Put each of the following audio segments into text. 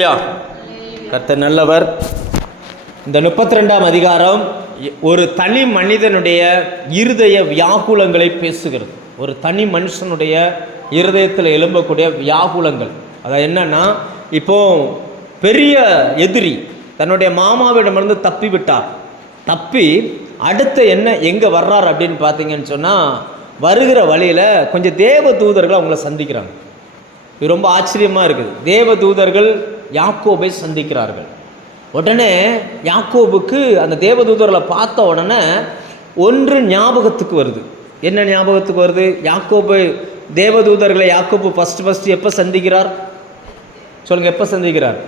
கர்த்தர் நல்லவர். இந்த 32ஆம் அதிகாரம் ஒரு தனி மனிதனுடைய இருதய வியாகுலங்களை பேசுகிறது. ஒரு தனி மனுஷனுடைய இருதயத்தில் எழும்பக்கூடிய வியாகுலங்கள். அதாவது என்னன்னா, இப்போ பெரிய எதிரி தன்னுடைய மாமாவிடமிருந்து தப்பி விட்டார். தப்பி அடுத்து எங்கே வர்றார் அப்படின்னு பார்த்தீங்கன்னு சொன்னால், வருகிற வழியில் கொஞ்சம் தேவ தூதர்கள் அவங்கள சந்திக்கிறாங்க. இது ரொம்ப ஆச்சரியமாக இருக்குது. தேவ தூதர்கள் யாக்கோபை சந்திக்கிறார்கள். உடனே யாக்கோபுக்கு அந்த தேவதூதர்களை பார்த்த உடனே ஒன்று ஞாபகத்துக்கு வருது. என்ன ஞாபகத்துக்கு வருது? யாக்கோபு தேவதூதர்களை யாக்கோபு ஃபஸ்ட்டு எப்போ சந்திக்கிறார் சொல்லுங்கள்? எப்போ சந்திக்கிறார்?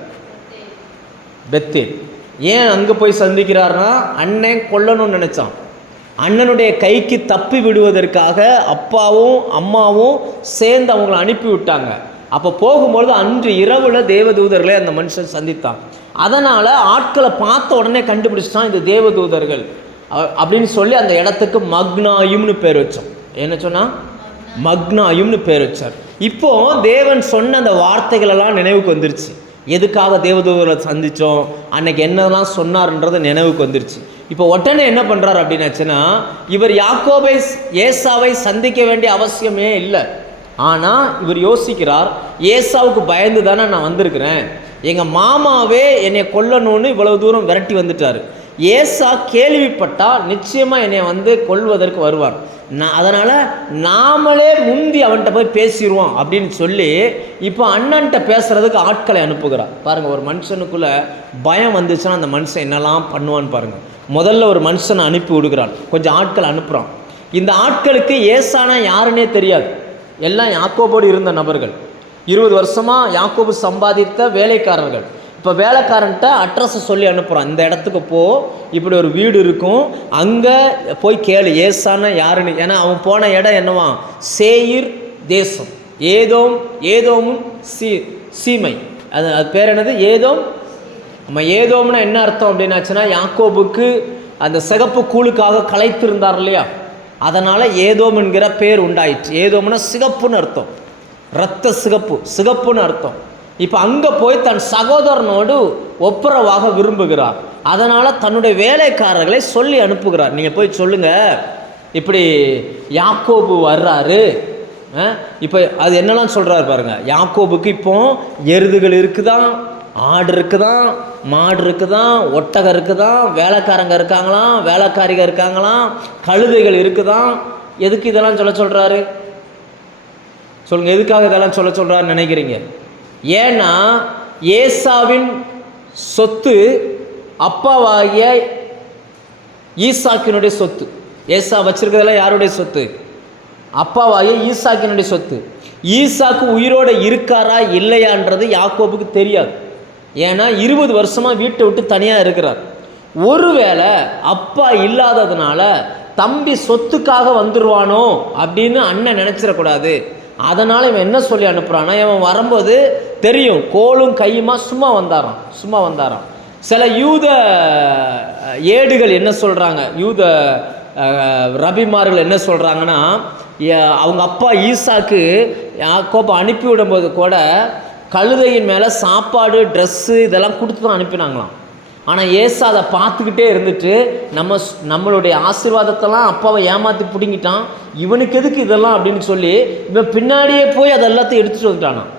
பெத்தேல். ஏன் அங்கே போய் சந்திக்கிறார்னா, அண்ணன் கொல்லணும்னு நினச்சான். அண்ணனுடைய கைக்கு தப்பி விடுவதற்காக அப்பாவும் அம்மாவும் சேர்ந்து அவங்கள அனுப்பி விட்டாங்க. அப்போ போகும்பொழுது அன்று இரவில் தேவதூதர்களை அந்த மனுஷன் சந்தித்தான். அதனால் ஆட்களை பார்த்த உடனே கண்டுபிடிச்சிட்டான் இது தேவதூதர்கள் அப்படின்னு சொல்லி அந்த இடத்துக்கு மக்னாயும்னு பேர் வச்சோம். என்ன சொன்னால்? மக்னாயும்னு பேர் வச்சார். இப்போது தேவன் சொன்ன அந்த வார்த்தைகளெல்லாம் நினைவுக்கு வந்துருச்சு. எதுக்காக தேவதூதர்களை சந்தித்தோம், அன்னைக்கு என்னெல்லாம் சொன்னார்ன்றது நினைவுக்கு வந்துருச்சு. இப்போ உடனே என்ன பண்ணுறார் அப்படின்னாச்சுன்னா, இவர் யாக்கோபை ஏசாவை சந்திக்க வேண்டிய அவசியமே இல்லை. ஆனால் இவர் யோசிக்கிறார், ஏசாவுக்கு பயந்து தானே நான் வந்திருக்கிறேன், எங்கள் மாமாவே என்னை கொல்லணும்னு இவ்வளவு தூரம் விரட்டி வந்துட்டார். ஏசா கேள்விப்பட்டால் நிச்சயமாக என்னை கொல்வதற்கு வருவார். அதனால் நாமளே முந்தி அவன்கிட்ட போய் பேசிடுவோம் அப்படின்னு சொல்லி இப்போ அண்ணன்ட்ட பேசுகிறதுக்கு ஆட்களை அனுப்புகிறார். பாருங்கள், ஒரு மனுஷனுக்குள்ளே பயம் வந்துச்சுன்னா அந்த மனுஷன் என்னெல்லாம் பண்ணுவான்னு பாருங்கள். முதல்ல ஒரு மனுஷனை அனுப்பி விடுகிறான், கொஞ்சம் ஆட்கள் அனுப்புகிறான். இந்த ஆட்களுக்கு ஏசானா யாருன்னே தெரியாது. எல்லாம் யாக்கோபோடு இருந்த நபர்கள், 20 வருஷமாக யாக்கோபு சம்பாதித்த வேலைக்காரர்கள். இப்போ வேலைக்காரன்ட்ட அட்ரஸை சொல்லி அனுப்புகிறான், இந்த இடத்துக்கு போ, இப்படி ஒரு வீடு இருக்கும், அங்கே போய் கேளு ஏசானா யாருன்னு. ஏன்னா அவன் போன இடம் என்னவா? சேயீர் தேசம், ஏதோமும் சீமை. அது பேர் என்னது? ஏதோம். நம்ம ஏதோம்னா என்ன அர்த்தம் அப்படின்னாச்சுன்னா, யாக்கோபுக்கு அந்த சிகப்பு கூழுக்காக களைத்திருந்தார் இல்லையா, அதனால் ஏதோம் என்கிற பேர் உண்டாயிற்று. ஏதோம்னா சிகப்புன்னு அர்த்தம், இரத்த சிகப்புன்னு அர்த்தம். இப்போ அங்கே போய் தன் சகோதரனோடு ஒப்புரவாக விரும்புகிறார். அதனால் தன்னுடைய வேலைக்காரர்களை சொல்லி அனுப்புகிறார், நீங்கள் போய் சொல்லுங்கள் இப்படி யாக்கோபு வர்றாரு. இப்போ அது என்னெல்லாம் சொல்கிறாரு பாருங்கள். யாக்கோபுக்கு இப்போ எருதுகள் இருக்குதான், ஆடு இருக்குதான், மாடு இருக்குதான், ஒட்டகம் இருக்குதான், வேலைக்காரங்க இருக்காங்களாம், வேலைக்காரிகள் இருக்காங்களாம், கழுதைகள் இருக்குதான். எதுக்கு இதெல்லாம் சொல்கிறாரு சொல்லுங்கள்? எதுக்காக இதெல்லாம் சொல்கிறாருன்னு நினைக்கிறீங்க? ஏன்னா ஏசாவின் சொத்து அப்பாவாகிய ஈசாக்கினுடைய சொத்து. ஏசா வச்சிருக்கிறதெல்லாம் யாருடைய சொத்து? அப்பாவாகிய ஈசாக்கினுடைய சொத்து. ஈசாக்கு உயிரோடு இருக்காரா இல்லையான்றது யாக்கோபுக்கு தெரியாது. ஏன்னா 20 வருஷமாக வீட்டை விட்டு தனியாக இருக்கிறார். ஒருவேளை அப்பா இல்லாததுனால தம்பி சொத்துக்காக வந்துடுவானோ அப்படின்னு அண்ணன் நினச்சிடக்கூடாது. அதனால் இவன் என்ன சொல்லி அனுப்புகிறான்னா, இவன் வரும்போது தெரியும் கோலும் கையுமா சும்மா வந்தாராம். சில யூத ஏடுகள் என்ன சொல்கிறாங்க, யூத ரபிமார்கள் என்ன சொல்கிறாங்கன்னா, அவங்க அப்பா ஈசாக்கு யாக்கோபை அனுப்பி விடும்போது கூட கழுதையின் மேலே சாப்பாடு, ட்ரெஸ்ஸு இதெல்லாம் கொடுத்து தான் அனுப்பினாங்களாம். ஆனால் ஏசா அதை பார்த்துக்கிட்டே இருந்துட்டு நம்மளுடைய ஆசீர்வாதத்தெல்லாம் அப்பாவை ஏமாற்றி பிடிங்கிட்டான், இவனுக்கு எதுக்கு இதெல்லாம் அப்படின்னு சொல்லி இவன் பின்னாடியே போய் அதை எல்லாத்தையும் எடுத்துகிட்டு வந்துட்டானான்.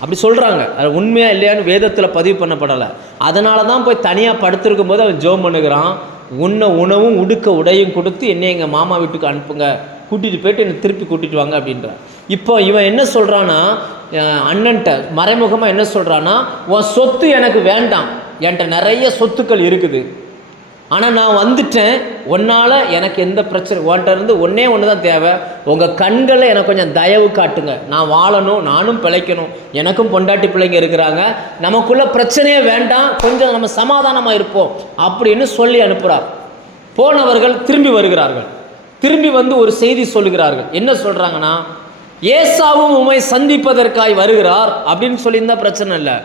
அப்படி சொல்கிறாங்க. அது உண்மையாக இல்லையான்னு வேதத்தில் பதிவு பண்ணப்படலை. அதனால தான் போய் தனியாக படுத்திருக்கும் போது அவன் ஜெபம் பண்ணுகிறான், உன்னை உணவும் உடுக்க உடையும் கொடுத்து என்னை எங்கள் மாமா வீட்டுக்கு அனுப்புங்க, கூட்டிகிட்டு போயிட்டு என்னை திருப்பி கூட்டிகிட்டு வாங்க அப்படின்றான். இப்போ இவன் என்ன சொல்கிறான்னா, அண்ணன்ட்ட மறைமுகமாக என்ன சொல்கிறான்னா, உன் சொத்து எனக்கு வேண்டாம், என்கிட்ட நிறைய சொத்துக்கள் இருக்குது, ஆனால் நான் வந்துட்டேன், உன்னால் எனக்கு எந்த பிரச்சனை, உன்கிட்ட இருந்து ஒன்றே ஒன்று தான் தேவை, உங்கள் கண்களை எனக்கு கொஞ்சம் தயவு காட்டுங்க, நான் வாழணும், நானும் பிழைக்கணும், எனக்கும் பொண்டாட்டி பிள்ளைங்க இருக்கிறாங்க, நமக்குள்ள பிரச்சனையே வேண்டாம், கொஞ்சம் நம்ம சமாதானமாக இருப்போம் அப்படின்னு சொல்லி அனுப்புகிறார். போனவர்கள் திரும்பி வருகிறார்கள். திரும்பி வந்து ஒரு செய்தி சொல்லுகிறார்கள். என்ன சொல்கிறாங்கன்னா, ஏசாவும் உம்மை சந்திப்பதற்காய் வருகிறார் அப்படின்னு சொல்லியிருந்தா பிரச்சனை இல்லை.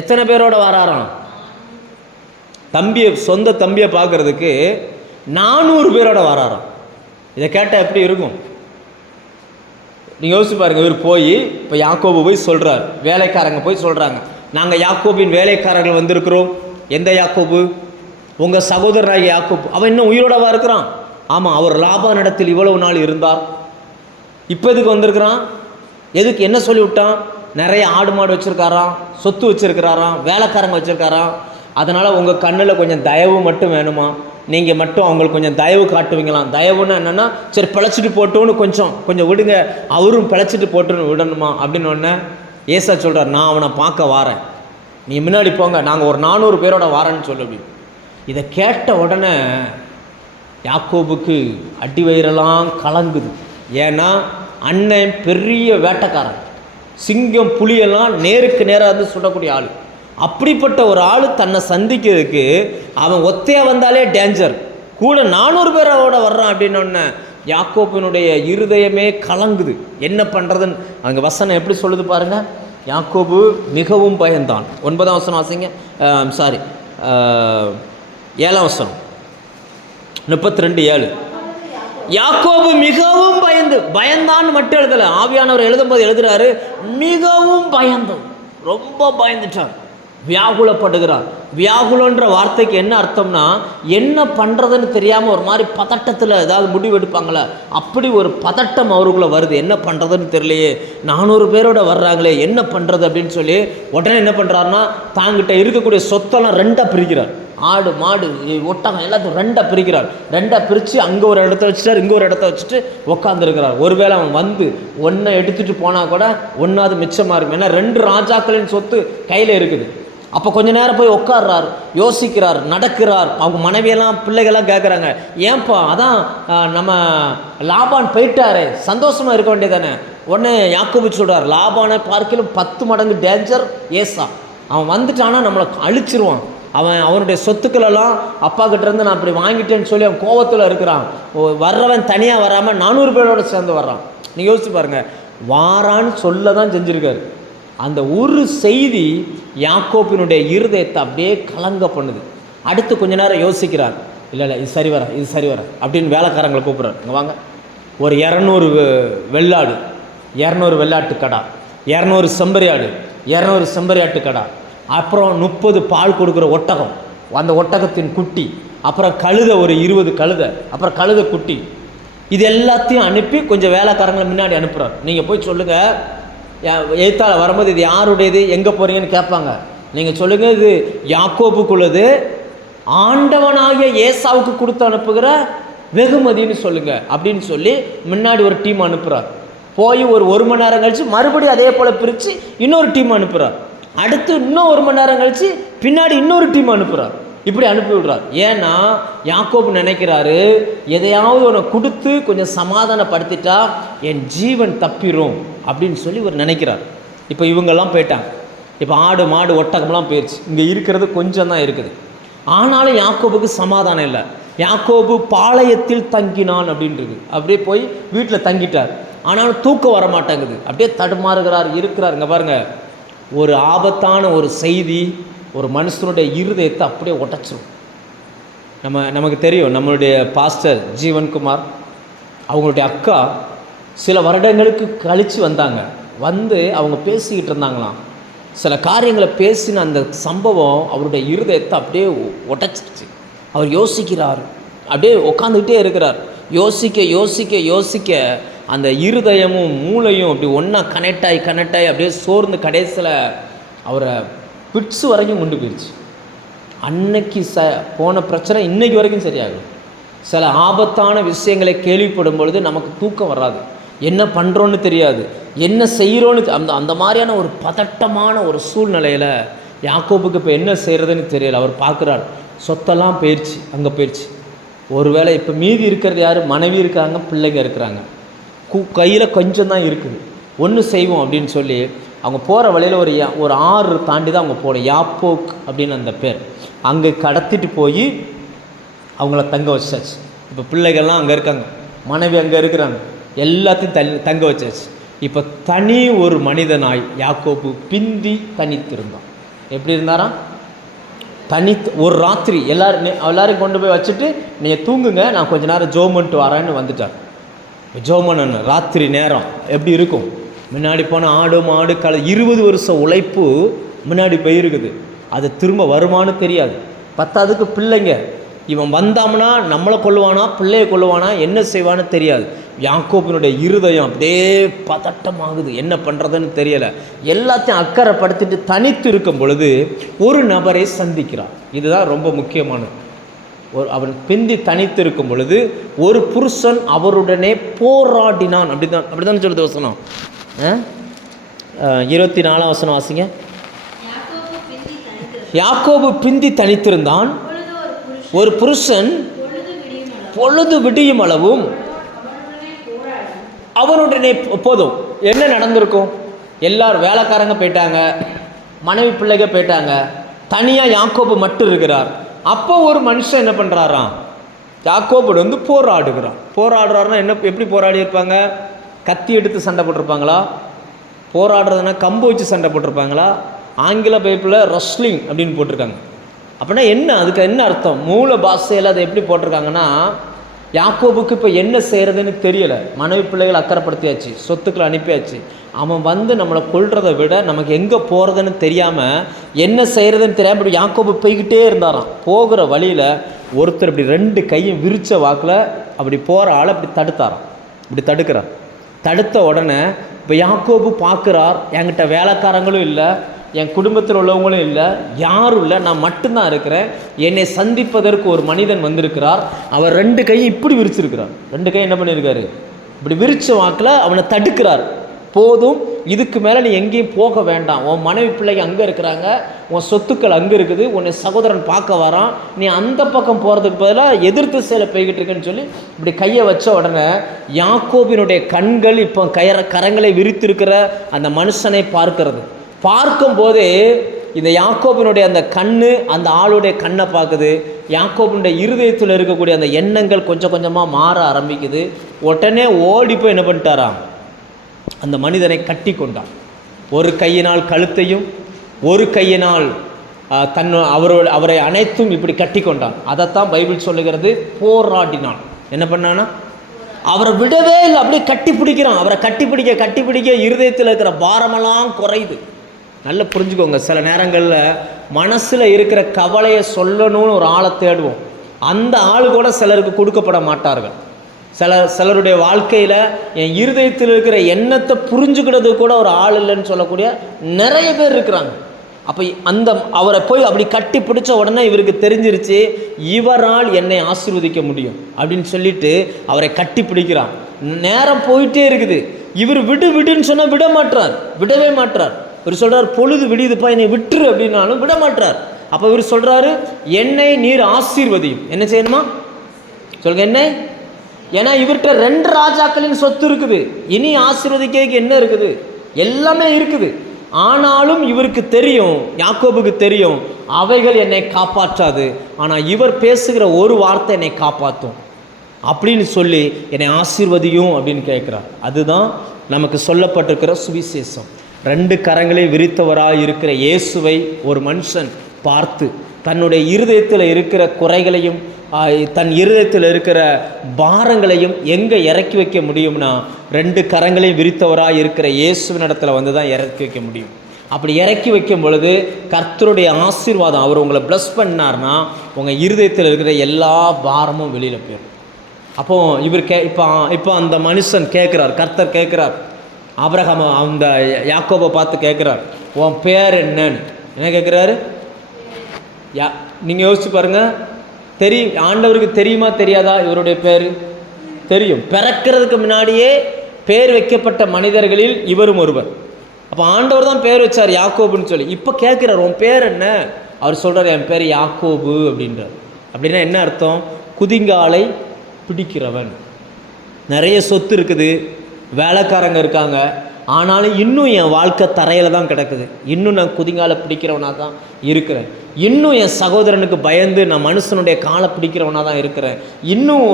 எத்தனை பேரோட வராராம்? சொந்த தம்பியை பார்க்கறதுக்கு 400 பேரோட வராராம். இதை கேட்டால் எப்படி இருக்கும்? நீங்கள் யோசிச்சு பாருங்கள். இவர் போய் இப்போ யாக்கோபு போய் சொல்கிறார், வேலைக்காரங்க போய் சொல்கிறாங்க, நாங்கள் யாக்கோபின் வேலைக்காரர்கள் வந்திருக்கிறோம். எந்த யாக்கோபு? உங்கள் சகோதரனாகிய யாக்கோபு. அவன் இன்னும் உயிரோடவா இருக்கிறான்? ஆமாம், அவர் லாபானிடத்தில் இவ்வளவு நாள் இருந்தார். இப்போ எதுக்கு வந்திருக்கிறான்? எதுக்கு? என்ன சொல்லிவிட்டான்? நிறைய ஆடு மாடு வச்சுருக்காராம், சொத்து வச்சுருக்கிறாராம், வேலைக்காரங்க வச்சுருக்காராம். அதனால் உங்கள் கண்ணில் கொஞ்சம் தயவு மட்டும் வேணுமா? நீங்கள் மட்டும் அவங்களுக்கு கொஞ்சம் தயவு காட்டுவீங்களாம். தயவுன்னு என்னென்னா, சரி பிழைச்சிட்டு போட்டோன்னு கொஞ்சம் விடுங்க, அவரும் பிழைச்சிட்டு போட்டுன்னு விடணுமா அப்படின்னு ஒன்று ஏசா சொல்கிறார், நான் அவனை பார்க்க வாரேன், நீ முன்னாடி போங்க, நாங்கள் ஒரு 400 பேரோட வாரேன்னு சொல்லி. அப்படி இதை கேட்ட உடனே யாக்கோபுக்கு அடி வயிறெல்லாம் கலங்குது. ஏன்னா அண்ணன் பெரிய வேட்டைக்காரன், சிங்கம் புலியெல்லாம் நேருக்கு நேராக வந்து சுடக்கூடிய ஆள். அப்படிப்பட்ட ஒரு ஆள் தன்னை சந்திக்கிறதுக்கு அவன் ஒத்தையாக வந்தாலே டேஞ்சர், கூட 400 பேரோட வர்றான் அப்படின்னொன்னே யாக்கோபினுடைய இருதயமே கலங்குது. என்ன பண்ணுறதுன்னு அங்கே வசனம் எப்படி சொல்லுது பாருங்கள். யாக்கோபு மிகவும் பயந்தான். 9ஆம் வசனம் வாசிங்க. 7ஆம் வசனம் 32:7. யாக்கோபு மிகவும் பயந்தான்னு மட்டும் எழுதலை, ஆவியானவர் எழுதும்போது எழுதுறாரு மிகவும் பயந்தோம், ரொம்ப பயந்துட்டார், வியாகுலப்படுகிறார். வியாகுலன்ற வார்த்தைக்கு என்ன அர்த்தம்னா, என்ன பண்ணுறதுன்னு தெரியாமல் ஒரு மாதிரி பதட்டத்தில் ஏதாவது முடிவு எடுப்பாங்களே, அப்படி ஒரு பதட்டம் அவருக்குள்ளே வருது. என்ன பண்ணுறதுன்னு தெரியலையே, 400 பேரோட வர்றாங்களே, என்ன பண்ணுறது அப்படின்னு சொல்லி உடனே என்ன பண்ணுறாருன்னா, தாங்கிட்ட இருக்கக்கூடிய சொத்தெல்லாம் 2ஆக பிரிக்கிறார். ஆடு மாடு ஒட்டகம் எல்லாத்தையும் 2ஆக பிரிக்கிறார். 2ஆக பிரித்து அங்கே ஒரு இடத்த வச்சுட்டார், இங்கே ஒரு இடத்த வச்சுட்டு உட்காந்துருக்கிறார். ஒருவேளை அவன் வந்து ஒன்றை எடுத்துகிட்டு போனால் கூட ஒன்றாவது மிச்சமாக இருக்கும். ஏன்னா 2 ராஜாக்களின் சொத்து கையில் இருக்குது. அப்போ கொஞ்ச நேரம் போய் உட்கார்றார், யோசிக்கிறார், நடக்கிறார். அவங்க மனைவியெல்லாம் பிள்ளைகள்லாம் கேட்குறாங்க, ஏன்பா அதான் நம்ம லாபான் போயிட்டாரே, சந்தோஷமாக இருக்க வேண்டியதானே. உடனே யாக்கோபு சொல்கிறார், லாபானை பார்க்கலும் 10 மடங்கு டேஞ்சர் ஏசா. அவன் வந்துட்டானா நம்மளை அழிச்சிருவான். அவனுடைய சொத்துக்களெல்லாம் அப்பா கிட்டேருந்து நான் அப்படி வாங்கிட்டேன்னு சொல்லி அவன் கோவத்தில் இருக்கிறான். வர்றவன் தனியாக வராமல் 400 பேரோடு சேர்ந்து வர்றான். நீங்கள் யோசிச்சு பாருங்கள், வாரான்னு சொல்ல தான் செஞ்சுருக்காரு. அந்த ஒரு செய்தி யாக்கோபினுடைய இருதயத்தை அப்படியே கலங்க பண்ணுது. அடுத்து கொஞ்ச நேரம் யோசிக்கிறார், இல்லை இது சரி வர அப்படின்னு வேலைக்காரங்களை கூப்பிட்றாரு, இங்கே வாங்க, ஒரு 200 வெள்ளாடு, 200 வெள்ளாட்டு கடா, 200 செம்பரி ஆடு, 200 செம்பரி ஆட்டு கடா, அப்புறம் 30 பால் கொடுக்குற ஒட்டகம், அந்த ஒட்டகத்தின் குட்டி, அப்புறம் கழுதை ஒரு 20 கழுதை, அப்புறம் கழுதை குட்டி, இது எல்லாத்தையும் அனுப்பி கொஞ்சம் வேலைக்காரங்களை முன்னாடி அனுப்புகிறார். நீங்கள் போய் சொல்லுங்கள், எழுத்தாளர் வரும்போது இது யாருடையது, எங்கே போகிறீங்கன்னு கேட்பாங்க. நீங்கள் சொல்லுங்கள், இது யாக்கோபுக்குள்ளது, ஆண்டவனாகிய ஏசாவுக்கு கொடுத்து அனுப்புகிற வெகுமதின்னு சொல்லுங்கள் அப்படின்னு சொல்லி முன்னாடி ஒரு டீம் அனுப்புகிறார். போய் ஒரு மணி நேரம் கழித்து மறுபடியும் அதே போல் பிரித்து இன்னொரு டீம் அனுப்புகிறார். அடுத்து இன்னும் 1 மணி நேரம் கழித்து பின்னாடி இன்னொரு டீம் அனுப்புகிறார். இப்படி அனுப்பி விடுறார். ஏன்னா யாக்கோபு நினைக்கிறாரு, எதையாவது ஒன்று கொடுத்து கொஞ்சம் சமாதானப்படுத்திட்டா என் ஜீவன் தப்பிடும் அப்படின்னு சொல்லி இவர் நினைக்கிறார். இப்போ இவங்கெல்லாம் போயிட்டாங்க, இப்போ ஆடு மாடு ஒட்டகம்லாம் போயிடுச்சு, இங்கே இருக்கிறது கொஞ்சம் தான் இருக்குது. ஆனாலும் யாக்கோபுக்கு சமாதானம் இல்லை. யாக்கோபு பாளையத்தில் தங்கினான் அப்படின்றது, அப்படியே போய் வீட்டில் தங்கிட்டார். ஆனாலும் தூக்கம் வர மாட்டேங்குது, அப்படியே தடுமாறுகிறார், இருக்கிறார். இங்கே பாருங்கள், ஒரு ஆபத்தான ஒரு செய்தி ஒரு மனுஷனுடைய இருதயத்தை அப்படியே உடைச்சிடும். நமக்கு தெரியும், நம்மளுடைய பாஸ்டர் ஜீவன்குமார் அவங்களுடைய அக்கா சில வருடங்களுக்கு கழித்து வந்தாங்க. வந்து அவங்க பேசிக்கிட்டு இருந்தாங்களாம். சில காரியங்களை பேசின அந்த சம்பவம் அவருடைய இருதயத்தை அப்படியே உடைச்சிருச்சு. அவர் யோசிக்கிறார், அப்படியே உட்காந்துக்கிட்டே இருக்கிறார். யோசிக்க யோசிக்க யோசிக்க அந்த இருதயமும் மூளையும் அப்படி ஒன்றா கனெக்ட் ஆகி அப்படியே சோர்ந்து கடைசியில் அவரை பிட்ஸு வரைக்கும் கொண்டு போயிடுச்சு. அன்னைக்கு போன பிரச்சனை இன்னைக்கு வரைக்கும் சரியாகும். சில ஆபத்தான விஷயங்களை கேள்விப்படும் பொழுது நமக்கு தூக்கம் வராது, என்ன பண்ணுறோன்னு தெரியாது, என்ன செய்கிறோன்னு அந்த மாதிரியான ஒரு பதட்டமான ஒரு சூழ்நிலையில் யாக்கோபுக்கு இப்போ என்ன செய்கிறதுன்னு தெரியல. அவர் பார்க்குறார், சொத்தெல்லாம் போயிடுச்சு, அங்கே போயிடுச்சு. ஒருவேளை இப்போ மீதி இருக்கிறது யார்? மனைவி இருக்காங்க, பிள்ளைங்க இருக்கிறாங்க, கையில் கொஞ்சம் தான் இருக்குது. ஒன்று செய்வோம் அப்படின்னு சொல்லி அவங்க போகிற வழியில் ஒரு ஆறு தாண்டி தான் அவங்க போகணும். யாப்போக் அப்படின்னு அந்த பேர். அங்கே கடத்திட்டு போய் அவங்கள தங்க வச்சாச்சு. இப்போ பிள்ளைகள்லாம் அங்கே இருக்காங்க, மனைவி அங்கே இருக்கிறாங்க, எல்லாத்தையும் தங்க வச்சாச்சு. இப்போ தனி ஒரு மனிதனாய் யாக்கோபு பிந்தி தனித்திருந்தான். எப்படி இருந்தாராம்? ஒரு ராத்திரி எல்லாரையும் கொண்டு போய் வச்சுட்டு நீங்கள் தூங்குங்க, நான் கொஞ்ச நேரம் ஜோம் பண்ணிட்டு வரேன்னு வந்துட்டார். ஜோமன் ராத்திரி நேரம் எப்படி இருக்கும்? முன்னாடி போன ஆடு மாடு 20 வருஷம் உழைப்பு முன்னாடி போயிருக்குது. அது திரும்ப வருமானு தெரியாது. பத்தாவதுக்கு பிள்ளைங்க, இவன் வந்தாம்னா நம்மளை கொள்ளுவானா பிள்ளையை கொள்ளுவானா என்ன செய்வான்னு தெரியாது. யாக்கோபினுடைய இருதயம் அப்படியே பதட்டமாகுது, என்ன பண்ணுறதுன்னு தெரியலை. எல்லாத்தையும் அக்கறைப்படுத்திட்டு தனித்து இருக்கும் பொழுது ஒரு நபரை சந்திக்கிறான். இதுதான் ரொம்ப முக்கியமானது. அவன் பிந்தி தனித்து இருக்கும் பொழுது ஒரு புருஷன் அவருடனே போராடினான். அப்படிதான் சொல்லுது வசனம். 24 வசனம் வாசிங்க. யாக்கோபு பிந்தி தனித்திருந்தான், ஒரு புருஷன் பொழுது விடியும் அளவும் அவனுடனே. போதும், என்ன நடந்திருக்கும்? எல்லாரும் வேலைக்காரங்க போயிட்டாங்க, மனைவி பிள்ளைங்க போயிட்டாங்க, தனியாக யாக்கோபு மட்டும் இருக்கிறார். அப்போ ஒரு மனுஷன் என்ன பண்ணுறாராம், யாக்கோபு வந்து போராடுகிறான். போராடுறாருன்னா என்ன, எப்படி போராடி இருப்பாங்க? கத்தி எடுத்து சண்டை போட்டிருப்பாங்களா? போராடுறதுன்னா கம்பு வச்சு சண்டை போட்டிருப்பாங்களா? ஆங்கில பைப்பில் ரெஸ்லிங் அப்படின்னு போட்டிருக்காங்க. அப்படின்னா என்ன, அதுக்கு என்ன அர்த்தம்? மூல பாஷையில் அதை எப்படி போட்டிருக்காங்கன்னா, யாக்கோபுக்கு இப்போ என்ன செய்கிறதுன்னு தெரியலை. மனைவி பிள்ளைகள் அக்கறைப்படுத்தியாச்சு, சொத்துக்களை அனுப்பியாச்சு. அவன் வந்து நம்மளை கொல்றதை விட நமக்கு எங்கே போகிறதுன்னு தெரியாமல், என்ன செய்கிறதுன்னு தெரியாமல் இப்படி யாக்கோபு போய்கிட்டே இருந்தாராம். போகிற வழியில் ஒருத்தர் இப்படி 2 கையும் விரித்த வாக்கில் அப்படி போகிற ஆளை இப்படி தடுத்தாராம். இப்படி தடுக்கிறார். தடுத்த உடனே இப்போ யாக்கோபு பார்க்குறார், என்கிட்ட வேலைக்காரங்களும் இல்லை, என் குடும்பத்தில் உள்ளவங்களும் இல்லை, யாரும் இல்லை, நான் மட்டும்தான் இருக்கிறேன். என்னை சந்திப்பதற்கு ஒரு மனிதன் வந்திருக்கிறார். அவர் 2 கையும் இப்படி விரிச்சிருக்கிறார். 2 கையும் என்ன பண்ணியிருக்காரு, இப்படி விரிச்ச வாக்கில் அவனை தடுக்கிறார். போதும், இதுக்கு மேலே நீ எங்கேயும் போக வேண்டாம், உன் மனைவி பிள்ளைங்க அங்கே இருக்கிறாங்க, உன் சொத்துக்கள் அங்கே இருக்குது, உன்னை சகோதரன் பார்க்க வரான், நீ அந்த பக்கம் போகிறதுக்கு பதிலாக எதிர் திசையில் போய்கிட்டு இருக்குன்னு சொல்லி இப்படி கையை வச்ச உடனே யாக்கோபினுடைய கண்கள் இப்போ கரங்களை விரித்திருக்கிற அந்த மனுஷனை பார்க்கிறது. பார்க்கும்போதே இந்த யாக்கோபினுடைய அந்த கண்ணு அந்த ஆளுடைய கண்ணை பார்க்குது. யாக்கோபினுடைய இருதயத்தில் இருக்கக்கூடிய அந்த எண்ணங்கள் கொஞ்சம் கொஞ்சமாக மாற ஆரம்பிக்குது. உடனே ஓடி போய் என்ன பண்ணிட்டாராம், அந்த மனிதனை கட்டி கொண்டான். ஒரு கையினால் கழுத்தையும் ஒரு கையினால் அவரை அனைத்தும் இப்படி கட்டி கொண்டான். அதைத்தான் பைபிள் சொல்லுகிறது, போராடினான். என்ன பண்ணானா, அவரை விடவே இல்லை, அப்படியே கட்டி பிடிக்கிறான். அவரை கட்டி பிடிக்க இருதயத்தில் இருக்கிற பாரமெல்லாம் குறையுது. நல்லா புரிஞ்சுக்கோங்க, சில நேரங்களில் மனசில் இருக்கிற கவலையை சொல்லணும்னு ஒரு ஆளை தேடுவோம். அந்த ஆள் கூட சிலருக்கு கொடுக்கப்பட மாட்டார்கள். சிலருடைய வாழ்க்கையில் என் இருதயத்தில் இருக்கிற எண்ணத்தை புரிஞ்சுக்கிறது கூட ஒரு ஆள் இல்லைன்னு சொல்லக்கூடிய நிறைய பேர் இருக்கிறாங்க. அப்போ அவரை போய் அப்படி கட்டி பிடிச்ச உடனே இவருக்கு தெரிஞ்சிருச்சு, இவரால் என்னை ஆசீர்வதிக்க முடியும் அப்படின்னு சொல்லிட்டு அவரை கட்டி பிடிக்கிறான். நேரம் போயிட்டே இருக்குது. இவர் விடுன்னு சொன்னால் விடவே மாட்டார். இவர் சொல்கிறார், பொழுது விடியுதுப்பா, என்னை விட்டுரு அப்படின்னாலும் விட மாட்டார். அப்போ இவர் சொல்கிறாரு, என்னை நீர் ஆசீர்வதியும். என்ன செய்யணுமா சொல்லுங்க, என்னை. ஏன்னா இவர்கிட்ட 2 ராஜாக்களின் சொத்து இருக்குது, இனி ஆசீர்வதிக்க என்ன இருக்குது, எல்லாமே இருக்குது. ஆனாலும் இவருக்கு தெரியும், யாக்கோபுக்கு தெரியும், அவைகள் என்னை காப்பாற்றாது, ஆனால் இவர் பேசுகிற ஒரு வார்த்தை என்னை காப்பாற்றும் அப்படின்னு சொல்லி என்னை ஆசீர்வதியும் அப்படின்னு கேட்குறார். அதுதான் நமக்கு சொல்லப்பட்டிருக்கிற சுவிசேஷம். 2 கரங்களை விரித்தவராக இருக்கிற இயேசுவை ஒரு மனுஷன் பார்த்து தன்னுடைய இருதயத்தில் இருக்கிற குறைகளையும் தன் இருதயத்தில் இருக்கிற பாரங்களையும் எங்கே இறக்கி வைக்க முடியும்னா 2 கரங்களையும் விரித்தவராக இருக்கிற இயேசுவின் இடத்துல வந்து தான் இறக்கி வைக்க முடியும். அப்படி இறக்கி வைக்கும் பொழுது கர்த்தருடைய ஆசீர்வாதம், அவர் உங்களை ப்ளஸ் பண்ணார்னா உங்கள் இருதயத்தில் இருக்கிற எல்லா பாரமும் வெளியில் போயிடும். அப்போது இவர் இப்போ அந்த மனுஷன் கேட்குறார், கர்த்தர் கேட்குறார், ஆபிரகாம் அந்த யாக்கோபை பார்த்து கேட்குறார், உன் பேர் என்னன்னு. என்ன கேட்குறாரு? நீங்கள் யோசிச்சு பாருங்கள். ஆண்டவருக்கு தெரியுமா தெரியாதா இவருடைய பேர்? தெரியும். பிறக்கிறதுக்கு முன்னாடியே பேர் வைக்கப்பட்ட மனிதர்களில் இவரும் ஒருவர். அப்போ ஆண்டவர் தான் பேர் வச்சார் யாக்கோபுன்னு சொல்லி. இப்போ கேட்குறார், உன் பேர் என்ன? அவர் சொல்கிறார், என் பேர் யாக்கோபு அப்படின்றார். அப்படின்னா என்ன அர்த்தம்? குதிங்காலை பிடிக்கிறவன். நிறைய சொத்து இருக்குது, வேலைக்காரங்க இருக்காங்க, ஆனாலும் இன்னும் என் வாழ்க்கை தரையில் தான் கிடக்குது, இன்னும் நான் குதிங்காலை பிடிக்கிறவனாக தான் இருக்கிறேன், இன்னும் என் சகோதரனுக்கு பயந்து நான் மனுஷனுடைய காலை பிடிக்கிறவனாக தான் இருக்கிறேன், இன்னும்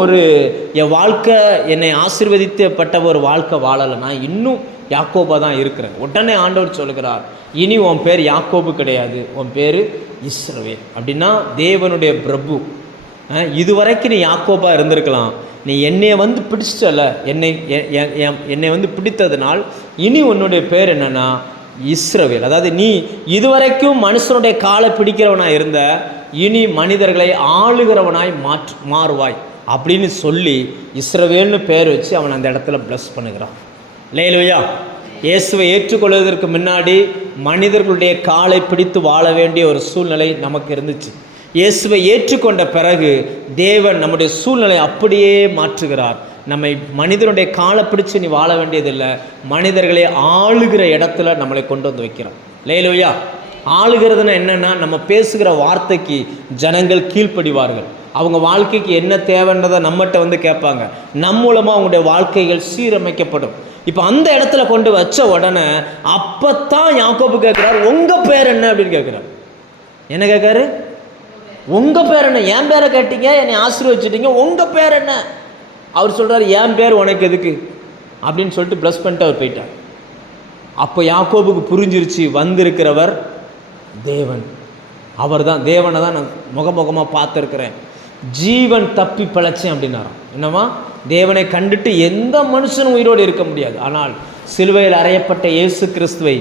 என் வாழ்க்கை என்னை ஆசீர்வதிக்கப்பட்ட ஒரு வாழ்க்கை வாழலை, நான் இன்னும் யாக்கோபா தான் இருக்கிறேன். உடனே ஆண்டவர் சொல்கிறார், இனி உன் பேர் யாக்கோபு கிடையாது, உன் பேர் இஸ்ரவேல். அப்படின்னா தேவனுடைய பிரபு. இதுவரைக்கும் நீ யாக்கோபா இருந்திருக்கலாம், நீ என்னை வந்து பிடிச்சல, என்னை வந்து பிடித்ததுனால் இனி உன்னுடைய பேர் என்னன்னா இஸ்ரவேல். அதாவது நீ இதுவரைக்கும் மனுஷனுடைய காலை பிடிக்கிறவனாய் இருந்த, இனி மனிதர்களை ஆளுகிறவனாய் மாறுவாய் அப்படின்னு சொல்லி இஸ்ரவேல்னு பேர் வச்சு அவன் அந்த இடத்துல பிளஸ் பண்ணுகிறான். அல்லேலூயா. இயேசுவை ஏற்றுக்கொள்வதற்கு முன்னாடி மனிதர்களுடைய காலை பிடித்து வாழ வேண்டிய ஒரு சூழ்நிலை நமக்கு இருந்துச்சு. இயேசுவை ஏற்றுக்கொண்ட பிறகு தேவன் நம்முடைய சூழ்நிலை அப்படியே மாற்றுகிறார். நம்மை மனிதனுடைய காலை பிடிச்சு நீ வாழ வேண்டியதில்லை, மனிதர்களை ஆளுகிற இடத்துல நம்மளை கொண்டு வந்து வைக்கிறோம். அல்லேலூயா. ஆளுகிறதுனா என்னென்னா, நம்ம பேசுகிற வார்த்தைக்கு ஜனங்கள் கீழ்ப்படிவார்கள். அவங்க வாழ்க்கைக்கு என்ன தேவைன்றதை நம்மகிட்ட வந்து கேட்பாங்க. நம் மூலமாக அவங்களுடைய வாழ்க்கைகள் சீரமைக்கப்படும். இப்போ அந்த இடத்துல கொண்டு வச்ச உடனே அப்பத்தான் யாக்கோபு கேட்குறாரு, உங்கள் பேர் என்ன அப்படின்னு கேட்குறாரு. என்ன கேட்காரு? உங்கள் பேர் என்ன? என் பேரை கேட்டீங்க, என்னை ஆசீர்வதிச்சிட்டீங்க, உங்கள் பேர் என்ன? அவர் சொல்கிறார், என் பேர் உனக்கு எதுக்கு அப்படின்னு சொல்லிட்டு ப்ளஸ் பண்ணிட்டு அவர் போயிட்டார். அப்போ யாக்கோபுக்கு புரிஞ்சிருச்சு, வந்திருக்கிறவர் தேவன். அவர் தான் தேவனை தான் நான் முகமுகமாக பார்த்துருக்கிறேன், ஜீவன் தப்பி பிழைச்சேன் அப்படின்னாராம். என்னவா? தேவனை கண்டுட்டு எந்த மனுஷனும் உயிரோடு இருக்க முடியாது. ஆனால் சிலுவையில் அறையப்பட்ட இயேசு கிறிஸ்துவை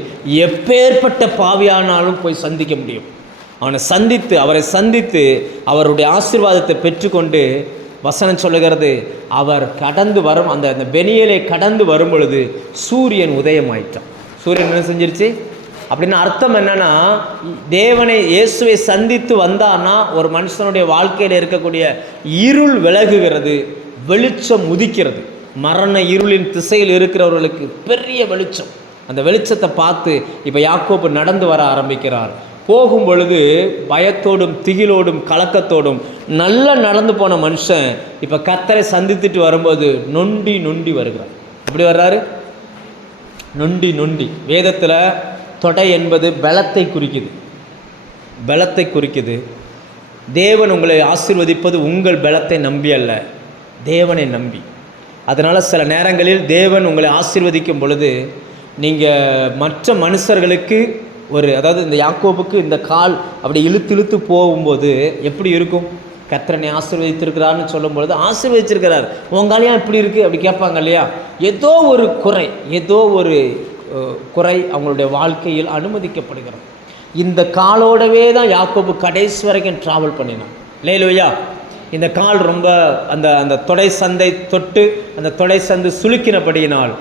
எப்பேற்பட்ட பாவியானாலும் போய் சந்திக்க முடியும். அவரை சந்தித்து அவருடைய ஆசீர்வாதத்தை பெற்றுக்கொண்டு, வசனம் சொல்லுகிறது, அவர் கடந்து வரும் அந்த பெனியலை கடந்து வரும் பொழுது சூரியன் உதயமாயிட்டான். சூரியன் என்ன செஞ்சிருச்சு அப்படின்னு அர்த்தம் என்னன்னா, தேவனை இயேசுவை சந்தித்து வந்தான்னா ஒரு மனுஷனுடைய வாழ்க்கையில் இருக்கக்கூடிய இருள் விலகுகிறது, வெளிச்சம் உதிக்கிறது. மரண இருளின் திசையில் இருக்கிறவர்களுக்கு பெரிய வெளிச்சம். அந்த வெளிச்சத்தை பார்த்து இப்போ யாக்கோபு நடந்து வர ஆரம்பிக்கிறார். போகும் பொழுது பயத்தோடும் திகிலோடும் கலக்கத்தோடும் நல்லா நடந்து போன மனுஷன் இப்போ கர்த்தரை சந்தித்துட்டு வரும்போது நொண்டி நொண்டி வருகிறார். எப்படி வர்றாரு? நொண்டி நொண்டி. வேதத்தில் தொடை என்பது பலத்தை குறிக்குது, பலத்தை குறிக்குது. தேவன் உங்களை ஆசீர்வதிப்பது உங்கள் பலத்தை நம்பி அல்ல, தேவனை நம்பி. அதனால் சில நேரங்களில் தேவன் உங்களை ஆசீர்வதிக்கும் பொழுது நீங்கள் மற்ற மனுஷர்களுக்கு அதாவது இந்த யாக்கோபுக்கு இந்த கால் அப்படி இழுத்து போகும்போது எப்படி இருக்கும்? கர்த்தரனை ஆசீர்வதித்திருக்கிறார்னு சொல்லும் பொழுது, ஆசீர்வதிச்சிருக்கிறார், உங்காலையும் இப்படி இருக்குது அப்படி கேட்பாங்க இல்லையா? ஏதோ ஒரு குறை அவங்களுடைய வாழ்க்கையில் அனுமதிக்கப்படுகிறது. இந்த காலோடவே தான் யாக்கோபு கடைசி வரைக்கும் ட்ராவல் பண்ணினான். அல்லேலூயா. இந்த கால் ரொம்ப அந்த தொடை சந்தை தொட்டு அந்த தொடை சந்து சுளுக்கினபடியினால்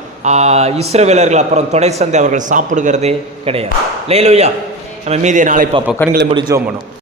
இஸ்ரவேலர்கள் அப்புறம் தொடை சந்தை அவர்கள் சாப்பிடுகிறதே கிடையாது. அல்லேலூயா. நம்ம மீதியை நாளை பார்ப்போம். கண்களை மூடி ஜெபம் பண்ணுவோம்.